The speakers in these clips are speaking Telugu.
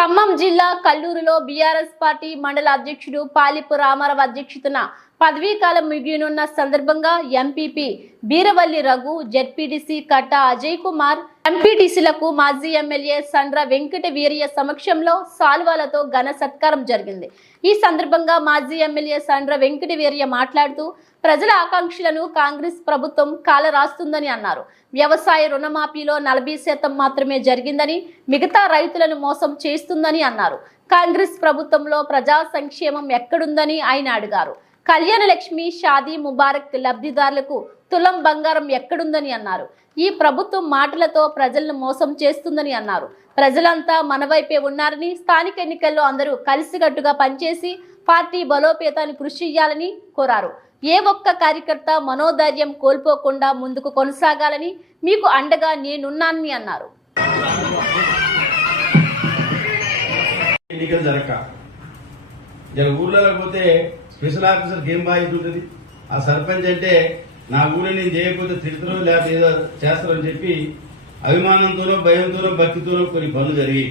ఖమ్మం జిల్లా కల్లూరులో బీఆర్ఎస్ పార్టీ మండల అధ్యక్షుడు పాలిపు రామారావు అధ్యక్షతన పదవీకాలం ముగియనున్న సందర్భంగా ఎంపీపీ బీరవల్లి రఘు, జెడ్పీటీసీ కట్ట అజయ్ కుమార్, ఎంపీటీసీలకు మాజీ ఎమ్మెల్యే సండ్ర వెంకట వీరయ్య సమక్షంలో సాల్వాలతో ఘన సత్కారం జరిగింది. ఈ సందర్భంగా మాజీ ఎమ్మెల్యే సండ్ర వెంకట వీరయ్య మాట్లాడుతూ ప్రజల ఆకాంక్షలను కాంగ్రెస్ ప్రభుత్వం కాలరాస్తుందని అన్నారు. వ్యవసాయ రుణమాఫీలో 40% మాత్రమే జరిగిందని, మిగతా రైతులను మోసం చేస్తుందని అన్నారు. కాంగ్రెస్ ప్రభుత్వంలో ప్రజా సంక్షేమం ఎక్కడుందని ఆయన అడిగారు. కళ్యాణ లక్ష్మి, షాదీ ముబారక్ లబ్ధిదారులకు తులం బంగారం ఎక్కడుందని అన్నారు. ఈ ప్రభుత్వం మాటలతో ప్రజలను మోసం చేస్తుందని అన్నారు. ప్రజలంతా మన వైపే ఉన్నారని, స్థానిక ఎన్నికల్లో అందరూ కలిసికట్టుగా పనిచేసి పార్టీ బలోపేతాన్ని కృషి చేయాలని కోరారు. ఏ ఒక్క కార్యకర్త మనోధైర్యం కోల్పోకుండా ముందుకు కొనసాగాలని, మీకు అండగా నేనున్నానని అన్నారు. ఎన్నికలు జరగక ఊర్లలో పోతే స్పెషల్ ఆఫీసర్ ఏం బాధ్యత ఉంటుంది? ఆ సర్పంచ్ అంటే నా ఊరిని నేను చేయకపోతే తిడతారో లేకపోతే ఏదో చేస్తారని చెప్పి అభిమానంతోనో, భయంతోనో, భక్తితోనో కొన్ని పనులు జరిగి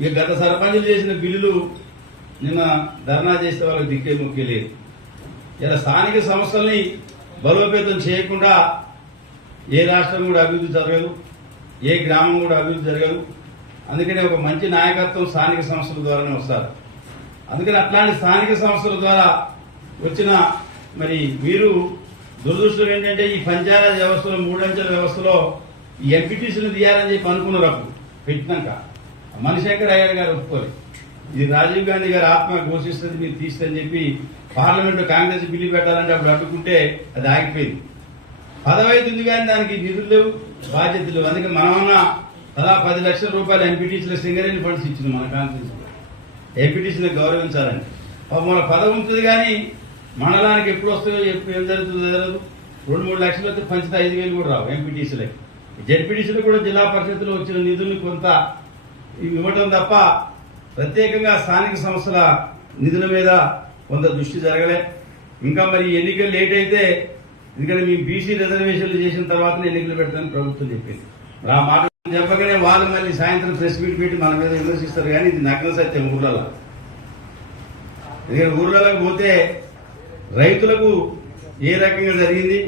ఇక గత సర్పంచులు చేసిన బిల్లులు నిన్న ధర్నా చేసే వాళ్ళకి దిక్కే ముఖ్య లేదు. ఇలా స్థానిక సంస్థల్ని బలోపేతం చేయకుండా ఏ రాష్ట్రం కూడా అభివృద్ధి జరగదు, ఏ గ్రామం కూడా అభివృద్ధి జరగదు. అందుకని ఒక మంచి నాయకత్వం స్థానిక సంస్థల ద్వారానే వస్తారు. అందుకని అట్లాంటి స్థానిక సంస్థల ద్వారా వచ్చిన మరి మీరు దురదృష్టం ఏంటంటే ఈ పంచాయతీ వ్యవస్థలో, 3 అంచెల వ్యవస్థలో ఈ ఎంపీటీసీలు తీయాలని చెప్పి అనుకున్నారు. అప్పుడు పెట్టినాక మణిశంకర్ అయ్యర్ గారు ఒప్పుకోలేదు. ఇది రాజీవ్ గాంధీ గారు ఆత్మ ఘోషిస్తుంది, మీరు తీస్తని చెప్పి పార్లమెంట్ లో కాంగ్రెస్ బిల్లు పెట్టాలంటే అప్పుడు అడ్డుకుంటే అది ఆగిపోయింది. పదవి ఉంది కానీ దానికి నిధులు లేవు, బాధ్యతలు లేవు. అందుకే మనమన్నా తలా 10 లక్షల రూపాయలు ఎంపీటీసీల సింగరేణి ఫండ్స్ ఇచ్చింది మన కాన్ఫరెన్స్ లో. ఎంపీటీసీని గౌరవించాలని మన పదవి ఉంటుంది కానీ మండలానికి ఎప్పుడు వస్తాయో ఏం జరుగుతుందో తెలియదు. 2-3 లక్షలు వస్తే పంచితే 5,000 కూడా రావు ఎంపీటీసీలకి. జెడ్పీటీసీలు కూడా జిల్లా పరిషత్తులో వచ్చిన నిధుల్ని కొంత ఇవ్వటం తప్ప ప్రత్యేకంగా స్థానిక సంస్థల నిధుల మీద కొంత దృష్టి జరగలే. ఇంకా మరి ఎన్నికలు లేట్ అయితే, ఎందుకంటే మేము బీసీ రిజర్వేషన్లు చేసిన తర్వాత ఎన్నికలు పెడతామని ప్రభుత్వం చెప్పింది. ఆ మాట చెప్పగానే వాళ్ళు మళ్ళీ సాయంత్రం ప్రెస్ మీట్ పెట్టి మన మీద విమర్శిస్తారు. కానీ ఇది నగ్న సత్యం. ఊర్లలో ఎందుకంటే ఊర్లలోకి పోతే రైతులకు ఏ రకంగా జరిగింది,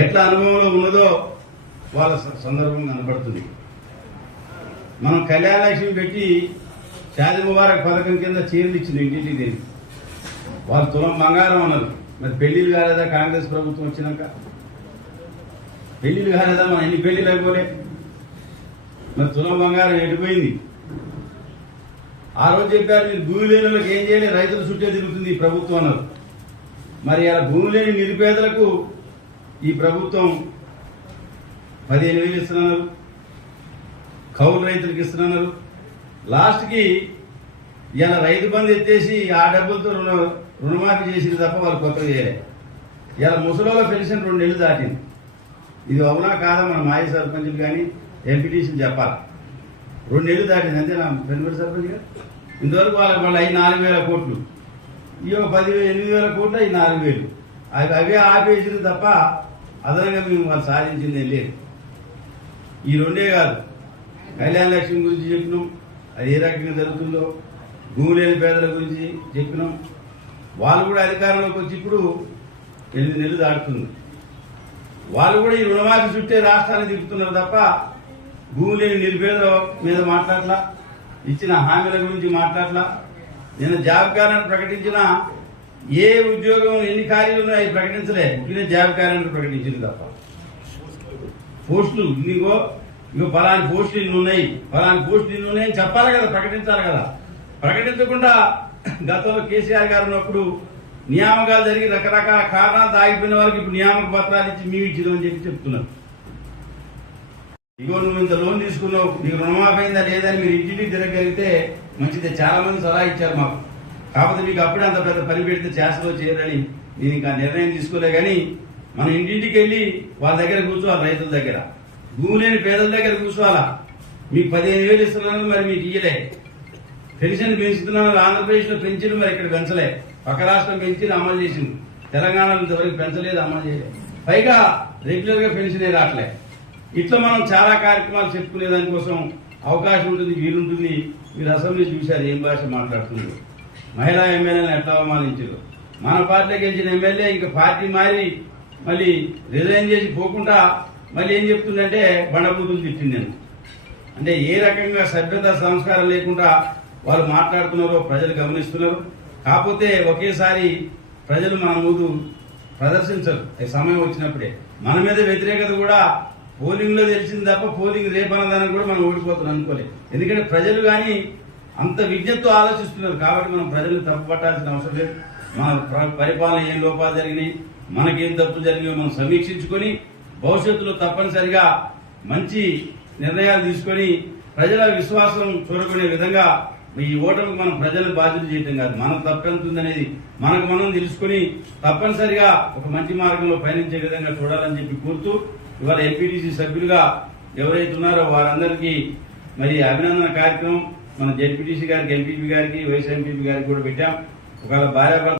ఎట్లా అనుభవంలో ఉన్నదో వాళ్ళ సందర్భం కనబడుతుంది. మనం కళ్యాణ లక్ష్మి పెట్టి షాదీ ముబారక్ పథకం కింద చీరలు ఇచ్చింది ఇంటింటికి దేని వాళ్ళు తులం బంగారం అన్నారు. మరి పెళ్లిళ్ళు కాలేదా? కాంగ్రెస్ ప్రభుత్వం వచ్చినాక పెళ్లిళ్ళు కాలేదా? మనం ఎన్ని పెళ్లిళ్ళు అయిపోలే. మరి తులం బంగారం ఎడిపోయింది. ఆ రోజు చెప్పారు మీరు భూమి లేని వాళ్ళకి ఏం చేయాలి, రైతుల చుట్టే తిరుగుతుంది ఈ ప్రభుత్వం అన్నారు. మరి అలా భూమి లేని నిరుపేదలకు ఈ ప్రభుత్వం 15,000 ఇస్తున్నారు, కౌలు రైతులకు ఇస్తున్నారు. లాస్ట్కి ఇలా రైతు బంధు ఎత్తేసి ఆ డబ్బులతో రుణమాఫీ చేసింది తప్ప వాళ్ళు కొత్తగా చేయలే. ఇలా ముసలోళ్ళ పెన్షన్ 2 నెలలు దాటింది. ఇది అవునా కాదా మన మాజీ సర్పంచులు కానీ ఎంపీటీసీలు చెప్పాలి. 2 నెలలు దాటింది అంతేనా పెన్షన్ సర్పంచ్ గారు? ఇంతవరకు వాళ్ళకి 4,000 కోట్లు, ఈ 8,000 కోట్లు, 4,000 అవే ఆపేసింది తప్ప అదనంగా మేము వాళ్ళు సాధించింది లేదు. ఈ 2 కాదు, కళ్యాణ లక్ష్మి గురించి చెప్పినాం, అది ఏ రకంగా జరుగుతుందో, భూమి లేని పేదల గురించి చెప్పినాం. వాళ్ళు కూడా అధికారంలోకి వచ్చి ఇప్పుడు 8 నెలలు దాటుతుంది. వాళ్ళు కూడా ఈ రుణమాఫీ చుట్టే రాష్ట్రాన్ని తిప్పుతున్నారు తప్ప భూమి లేని నిరుపేదల మీద మాట్లాడలా, ఇచ్చిన హామీల గురించి మాట్లాడలా. నేను జాబ్ క్యాలెండర్ ప్రకటించిన ఏ ఉద్యోగం ఎన్ని ఖాళీలు ఉన్నాయో ప్రకటించలే. ఇదే జాబ్ క్యాలెండర్ ప్రకటించింది తప్ప పోస్టులు ఇగో ఫలాని పోస్టులు ఇన్ని ఉన్నాయి, ఫలాని పోస్టులు ఇన్ని ఉన్నాయని చెప్పాలి కదా, ప్రకటించాలి కదా. ప్రకటించకుండా గతంలో కేసీఆర్ గారు ఉన్నప్పుడు నియామకాలు జరిగి రకరకాల కారణాలు ఆగిపోయిన వాళ్ళకి ఇప్పుడు నియామక పత్రాలు ఇచ్చి మేము ఇచ్చినామని చెప్పి చెప్తున్నారు. ఇగో నువ్వు ఇంత లోన్ తీసుకున్నావు, నీకు రుణమాఫీ అయిందా లేదని మీరు ఇంటింటికి తిరగలిగితే మంచిదే. చాలా మంది సలహా ఇచ్చారు మాకు. కాకపోతే మీకు అప్పుడే అంత పెద్ద పని పెడితే చేస్తలో చేయరని నేను ఇంకా నిర్ణయం తీసుకోలే. కానీ మనం ఇంటింటికి వెళ్ళి వాళ్ళ దగ్గర కూర్చోవాలి, రైతుల దగ్గర, భూమి లేని పేదల దగ్గర కూర్చోవాలా. మీకు 15,000 ఇస్తున్నాను, మరి మీకు ఇయ్యలే. పెన్షన్ పెంచుతున్నాను, ఆంధ్రప్రదేశ్ లో పెంచిన మరి ఇక్కడ పెంచలే. పక్క రాష్ట్రం పెంచి అమలు చేసింది, తెలంగాణలో ఇంతవరకు పెంచలేదు, అమలు చేయలేదు. పైగా రెగ్యులర్ గా పెన్షన్ రావట్లే. ఇట్లా మనం చాలా కార్యక్రమాలు చెప్పుకునే దానికోసం అవకాశం ఉంటుంది, వీలుంటుంది. మీరు అసెంబ్లీ చూశారు ఏం భాష మాట్లాడుతున్నారు, మహిళా ఎమ్మెల్యేలను ఎట్లా అవమానించారు. మన పార్టీకి గెలిచిన ఎమ్మెల్యే ఇంకా పార్టీ మారి మళ్ళీ రిజైన్ చేసి పోకుండా మళ్ళీ ఏం చెప్తుందంటే బండబూతులు తిట్టింది నేను. అంటే ఏ రకంగా సభ్యత సంస్కారం లేకుండా వాళ్ళు మాట్లాడుతున్నారో ప్రజలు గమనిస్తున్నారు. కాకపోతే ఒకేసారి ప్రజలు మన ముందు ప్రదర్శించరు, సమయం వచ్చినప్పుడే. మన మీద వ్యతిరేకత కూడా పోలింగ్ లో తెలిసింది తప్ప పోలింగ్ రేపన్నదానికి కూడా మనం ఓడిపోతున్నాం అనుకోలేదు. ఎందుకంటే ప్రజలు కానీ అంత విజ్ఞతతో ఆలోచిస్తున్నారు. కాబట్టి మనం ప్రజలను తప్పు పట్టాల్సిన అవసరం లేదు. మన పరిపాలన ఏం లోపాలు జరిగినాయి, మనకేం తప్పు జరిగినాయో మనం సమీక్షించుకొని భవిష్యత్తులో తప్పనిసరిగా మంచి నిర్ణయాలు తీసుకొని ప్రజల విశ్వాసం చూరగొనే విధంగా ఈ ఓటమికి మనం ప్రజలను బాధ్యత చేయటం కాదు, మన తప్పెంతుందనేది మనకు మనం తెలుసుకుని తప్పనిసరిగా ఒక మంచి మార్గంలో పయనించే విధంగా చూడాలని చెప్పి కోరుతూ ఇవాళ ఎంపీటీసీ సభ్యులుగా ఎవరైతే ఉన్నారో వారందరికీ మరి అభినందన కార్యక్రమం మన జెడ్పీటీసీ గారికి, ఎంపీపీ గారికి, వైస్ ఎంపీపీ గారికి కూడా పెట్టాం. ఒకవేళ భార్యాభర్త